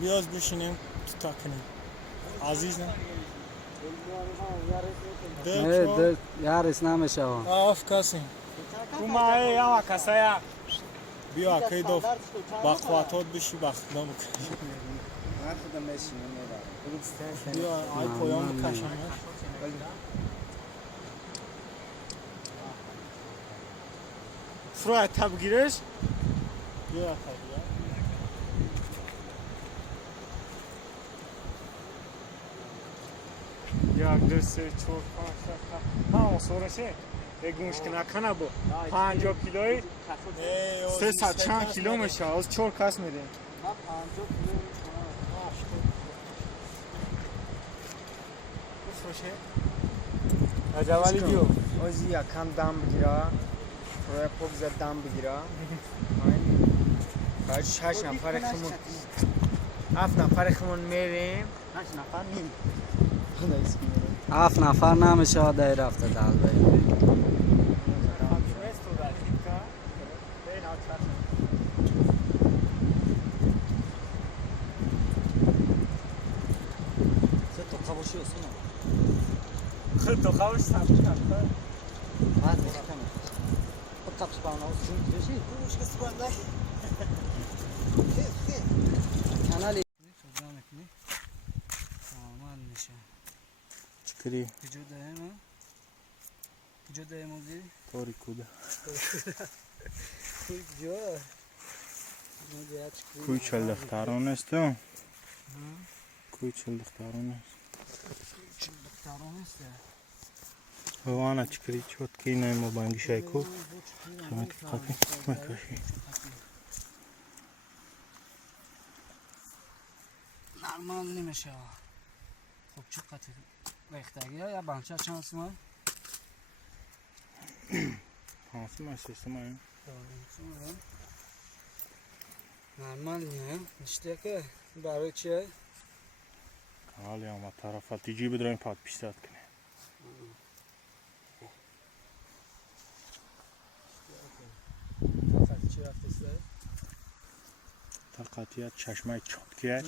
بیاز بشینیم تا کنیم عزیزم ده یارش نمیشه آف کسی اومای یا کسایا بیا کی دو بخواتات بشی بخدا بکشی بیا آی پایان بکشم فرای تبگیرش بیا تبگیر یک دو سه چهار پنج شش هفت ها سورشه بگوش که نکنه با 50 کیلویی 300 چند کیلو میشه از 4 کس میده اجوالی بیو ازی یکم دم بگیره روی پوک زد دم بگیره باید 6 نفر خمون 7 نفر خمون میریم 8 نفر نیم 7 نفر نمیشه دایر رفته دال بایی خود تو خوش سبز کرده کانالی آمان میشه چکری کجا دایم کجا دایم بودی طوری کوده کجا کوی چل دختران است تو کوی چل دختران است دختران است وانا چکری چوت کی نیم بانگی شایکو خمت قطی مکاشی نرمال نمیشه خب چه قطعی ریختگی ها یا بانچه چانس ما هانسی من سیستم هایم نرمال نیه نشته که برای چیه حالی آمد طرف تیجی بدرایم پاد پیشتاد کنه چی رفته تقاطیت چشمه چوت که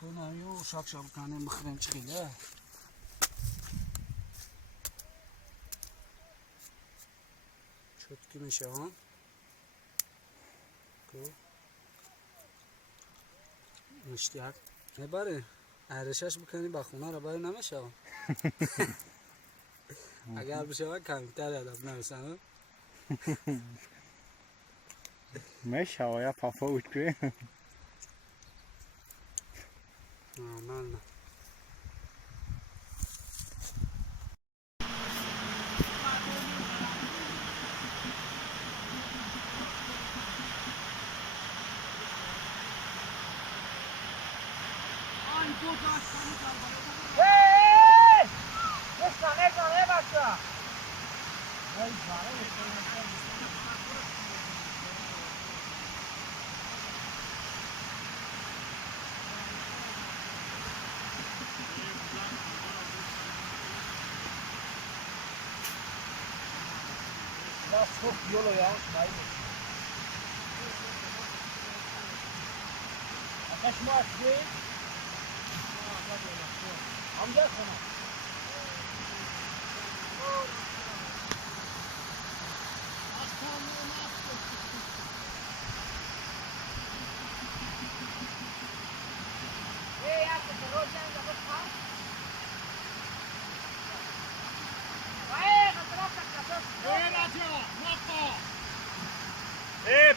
تو نمیو شاک شاب کنه مخرم چخیله چوتکی میشه ها کو مشتیک نباره ارشش بکنی با خونه رو باید نمیشه اگر بشه کمتر ادب نمیسن میشه یا پافا اوت که نه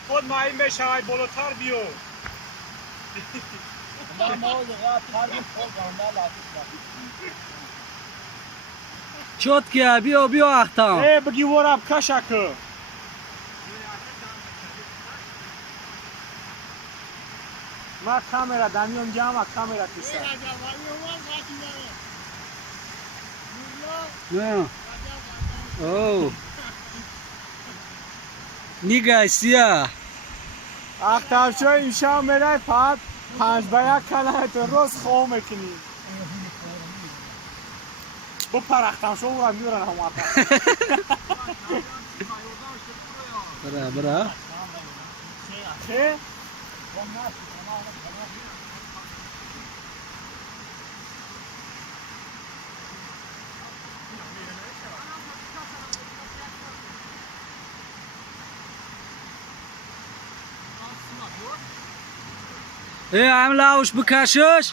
خود ماهی میشه بالاتر بیو چوت که بیا اختام بگی وراب کشک ما کامera دمیون جامع کامera کیسه نه او نیگه سیاه اختر شو اینشا میره پاد 5 به 1 کنه تو روز خواه میکنی بپر اختر شو ورم میرن هم برا چه؟ هم لاوش بکشش